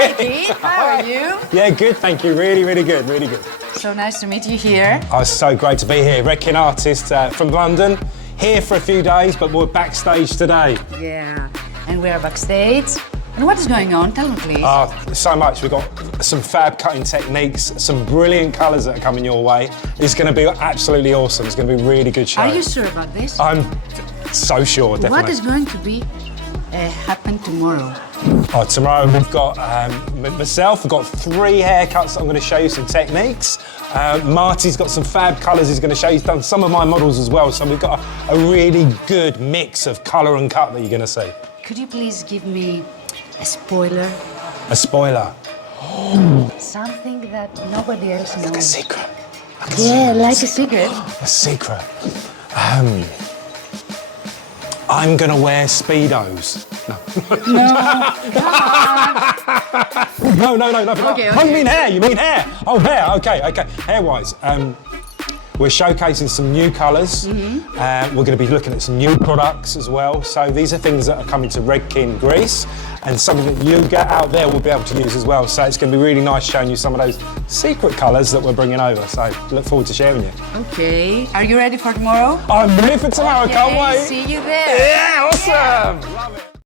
Hi, Keith. How are you? Yeah, good, thank you. Really, really good, really good. So nice to meet you here. Oh, it's so great to be here. Redken artist from London. Here for a few days, but we're backstage today. Yeah, and we're backstage. And what is going on? Tell me, please. So much. We've got some fab cutting techniques, some brilliant colours that are coming your way. It's going to be absolutely awesome. It's going to be a really good show. Are you sure about this? I'm so sure, definitely. What is going to be happen tomorrow? Oh, tomorrow we've got myself. We've got 3 haircuts. I'm going to show you some techniques. Marty's got some fab colours. He's going to show you. He's done some of my models as well. So we've got a really good mix of colour and cut that you're going to see. Could you please give me a spoiler? A spoiler. Something that nobody else knows. Like a secret. Like a secret. A secret. I'm going to wear Speedos. No. Okay. I mean hair, you mean hair. Oh, hair, okay. Hair-wise, we're showcasing some new colours. We're going to be looking at some new products as well. So these are things that are coming to Redken, Greece, and something that you get out there will be able to use as well. So it's going to be really nice showing you some of those secret colours that we're bringing over. So look forward to sharing you. Okay. Are you ready for tomorrow? I'm ready for tomorrow, can't wait. See you there. Yeah, awesome. Love it.